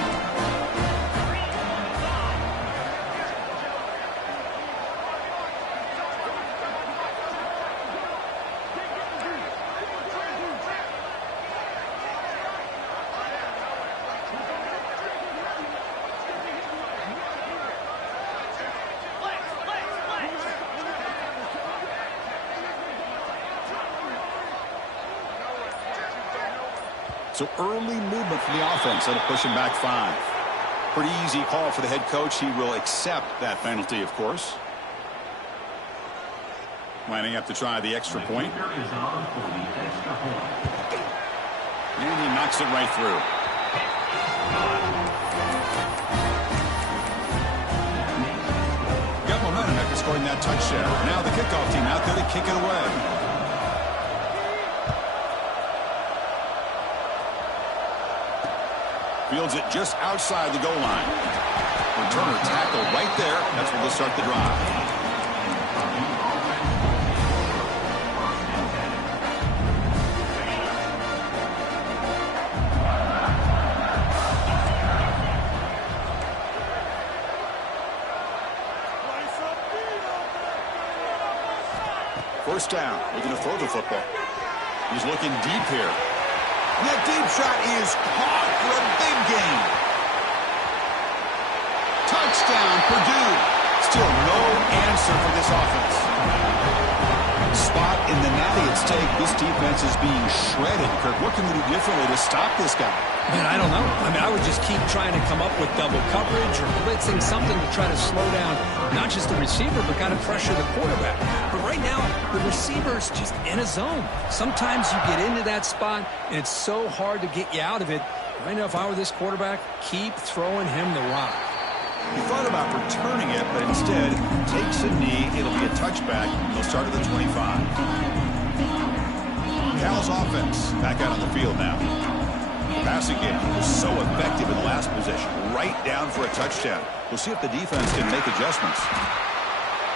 So early movement from the offense. That'll push him back 5. Pretty easy call for the head coach. He will accept that penalty, of course. Lining up to try the extra point. And he knocks it right through. Got momentum after scoring that touchdown. Now the kickoff team out there to kick it away. Fields it just outside the goal line. Returner tackle right there. That's where they'll start the drive. First down. Looking to throw the football. He's looking deep here. And that deep shot is caught for a big gain. Touchdown, Purdue. Still no answer for this offense. Spot in the natty at stake. This defense is being shredded. Kirk, what can we do differently to stop this guy? Man, I don't know. I mean, I would just keep trying to come up with double coverage or blitzing, something to try to slow down not just the receiver, but kind of pressure the quarterback. But right now, the receiver's just in a zone. Sometimes you get into that spot, and it's so hard to get you out of it. Right now, if I were this quarterback, keep throwing him the rock. He thought about returning it, but instead takes a knee. It'll be a touchback. He'll start at the 25. Cal's offense back out on the field now. The passing game was so effective in the last possession, right down for a touchdown. We'll see if the defense can make adjustments.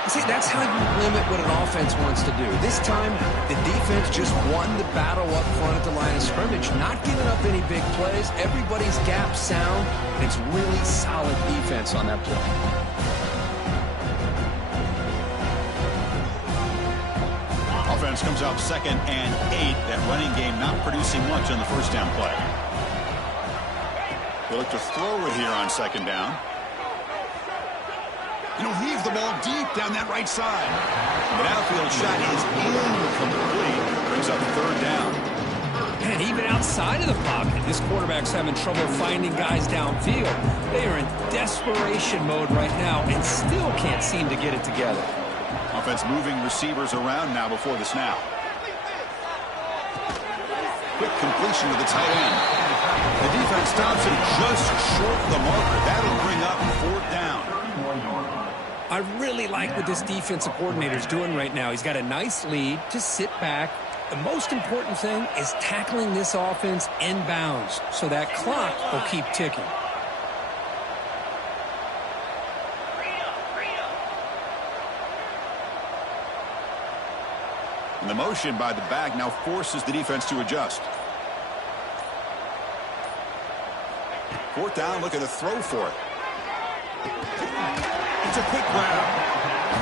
See, that's how you limit what an offense wants to do. This time, the defense just won the battle up front at the line of scrimmage, not giving up any big plays. Everybody's gap sound, and it's really solid defense on that play. Offense comes out 2nd and 8. That running game not producing much on the first down play. They look to throw it here on 2nd down. He'll heave the ball deep down that right side. But outfield shot is incomplete. Brings up 3rd down. And even outside of the pocket, this quarterback's having trouble finding guys downfield. They are in desperation mode right now and still can't seem to get it together. Offense moving receivers around now before the snap. Quick completion to the tight end. The defense stops him just short of the marker. That'll bring up 4th down. I really like what this defensive coordinator is doing right now. He's got a nice lead to sit back. The most important thing is tackling this offense inbounds so that clock will keep ticking. And the motion by the back now forces the defense to adjust. 4th down, looking to throw for it. It's a quick grab.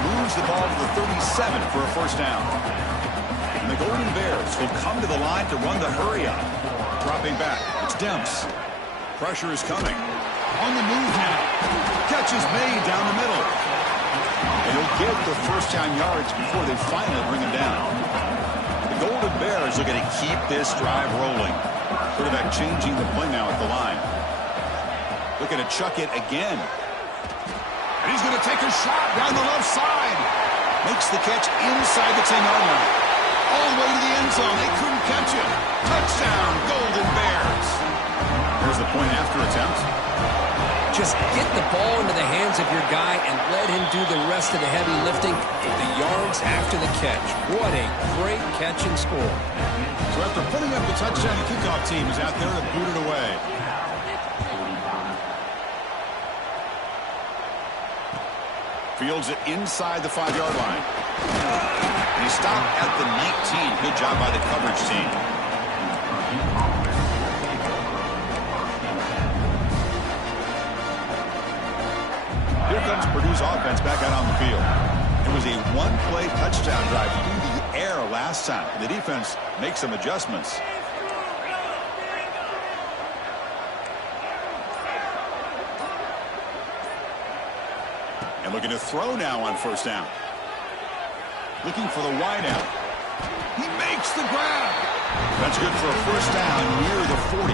Moves the ball to the 37 for a first down. And the Golden Bears will come to the line to run the hurry up. Dropping back. It's Demps. Pressure is coming. On the move now. Catch is made down the middle. And he'll get the first down yards before they finally bring him down. The Golden Bears are going to keep this drive rolling. Quarterback changing the play now at the line. Looking to chuck it again. And he's going to take a shot down the left side. Makes the catch inside the 10-yard line. All the way to the end zone. They couldn't catch him. Touchdown, Golden Bears. Here's the point after attempt. Just get the ball into the hands of your guy and let him do the rest of the heavy lifting, the yards after the catch. What a great catch and score. So after putting up the touchdown, the kickoff team is out there to boot it away. Fields it inside the 5-yard line. And he stopped at the 19. Good job by the coverage team. Here comes Purdue's offense back out on the field. It was a one-play touchdown drive through the air last time. The defense makes some adjustments. And looking to throw now on first down. Looking for the wide out. He makes the grab. That's good for a first down near the 40.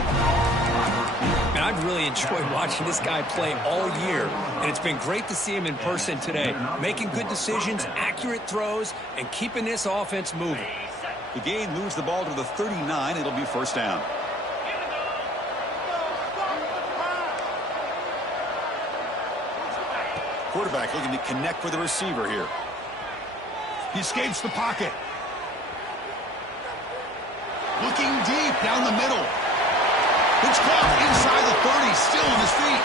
And I've really enjoyed watching this guy play all year, and it's been great to see him in person today, making good decisions, accurate throws, and keeping this offense moving. The gain moves the ball to the 39. It'll be first down. Quarterback looking to connect with the receiver here. He escapes the pocket. Looking deep down the middle. It's caught inside the 30, still on his feet.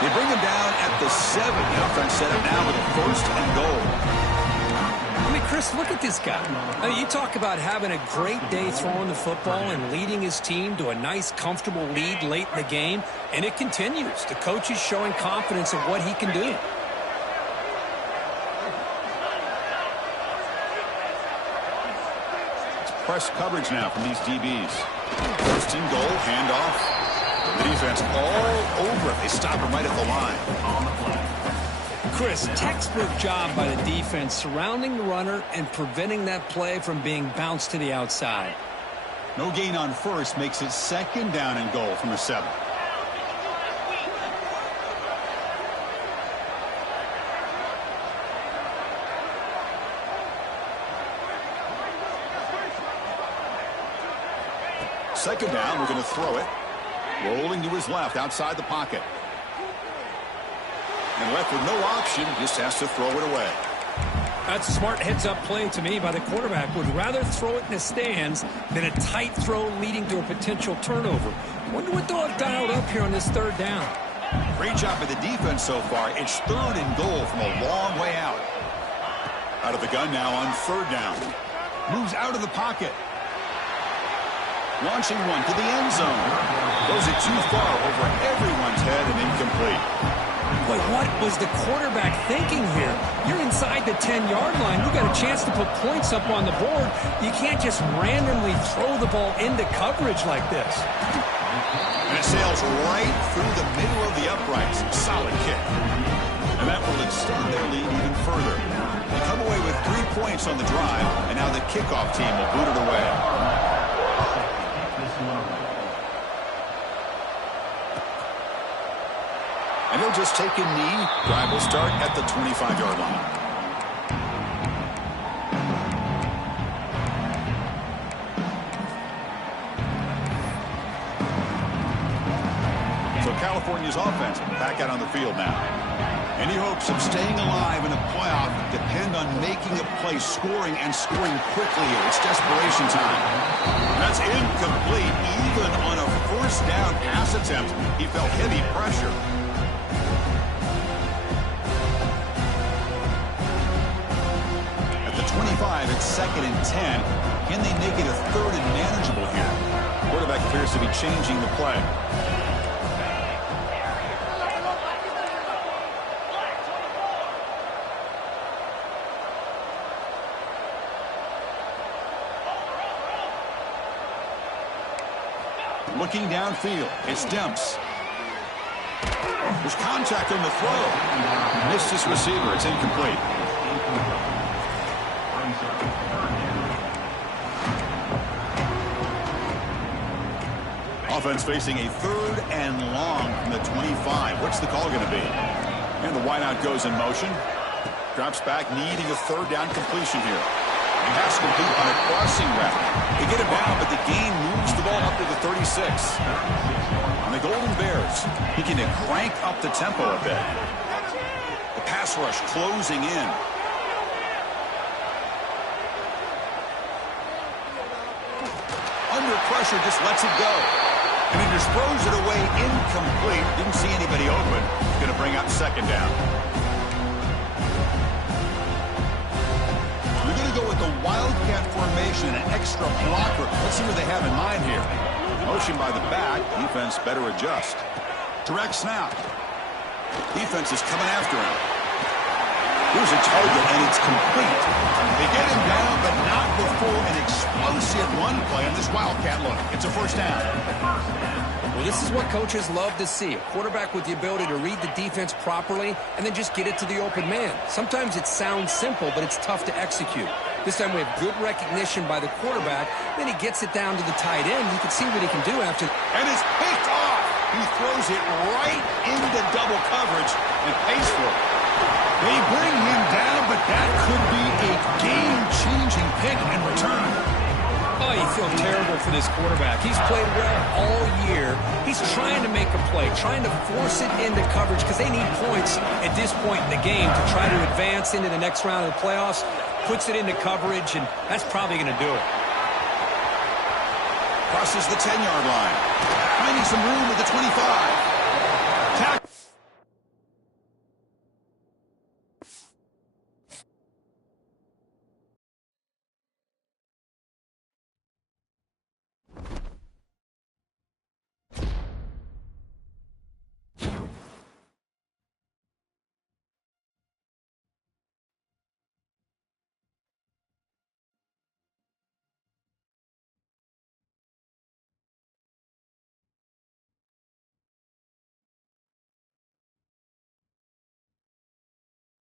They bring him down at the 7. The offense set up now with a first and goal. I mean, Chris, look at this guy. I mean, you talk about having a great day throwing the football and leading his team to a nice, comfortable lead late in the game, and it continues. The coach is showing confidence of what he can do. Press coverage now from these DBs. First and goal, handoff. The defense all over it. They stop him right at the line. Chris, textbook job by the defense surrounding the runner and preventing that play from being bounced to the outside. No gain on first makes it second down and goal from the 7. Second down, we're going to throw it. Rolling to his left, outside the pocket. And left with no option, just has to throw it away. That's a smart heads-up play to me by the quarterback. Would rather throw it in the stands than a tight throw leading to a potential turnover. Wonder what they'll have dialed up here on this third down. Great job by the defense so far. It's third and goal from a long way out. Out of the gun now on third down. Moves out of the pocket. Launching one to the end zone. Goes it too far over everyone's head and incomplete. But what was the quarterback thinking here? You're inside the 10-yard line. You got a chance to put points up on the board. You can't just randomly throw the ball into coverage like this. And it sails right through the middle of the uprights. Solid kick. And that will extend their lead even further. They come away with 3 points on the drive, and now the kickoff team will boot it away. And he'll just take a knee. Drive will start at the 25-yard line. So California's offense back out on the field now. Any hopes of staying alive in a playoff depend on making a play, scoring, and scoring quickly here. It's desperation time. That's incomplete. Even on a first down pass attempt, he felt heavy pressure. At the 25, it's second and 10. Can they make it a third and manageable here? Quarterback appears to be changing the play. Looking downfield, it's Demps. There's contact on the throw. Missed his receiver. It's incomplete. Offense facing a 3rd and long from the 25. What's the call going to be? And the wideout goes in motion. Drops back, needing a 3rd down completion here. He has to complete on a crossing route. They get him down, but the gain moves the ball up to the 36. And the Golden Bears looking to crank up the tempo a bit. The pass rush closing in. Under pressure, just lets it go. And he just throws it away incomplete. Didn't see anybody open. Going to bring up 2nd down. We're going to go with the Wildcat formation, an extra blocker. Let's see what they have in mind here. Motion by the back. Defense better adjust. Direct snap. Defense is coming after him. Here's a target, and it's complete. They get him down, but not before an explosive run play on this Wildcat look. It's a 1st down. Well, this is what coaches love to see. A quarterback with the ability to read the defense properly and then just get it to the open man. Sometimes it sounds simple, but it's tough to execute. This time we have good recognition by the quarterback. Then he gets it down to the tight end. You can see what he can do after. And it's picked off. He throws it right into double coverage and pays for it. They bring him down, but that could be a game-changing pick and return. Oh, you feel terrible for this quarterback. He's played well all year. He's trying to make a play, trying to force it into coverage because they need points at this point in the game to try to advance into the next round of the playoffs. Puts it into coverage, and that's probably going to do it. Crosses the 10-yard line. Finding some room at the 25.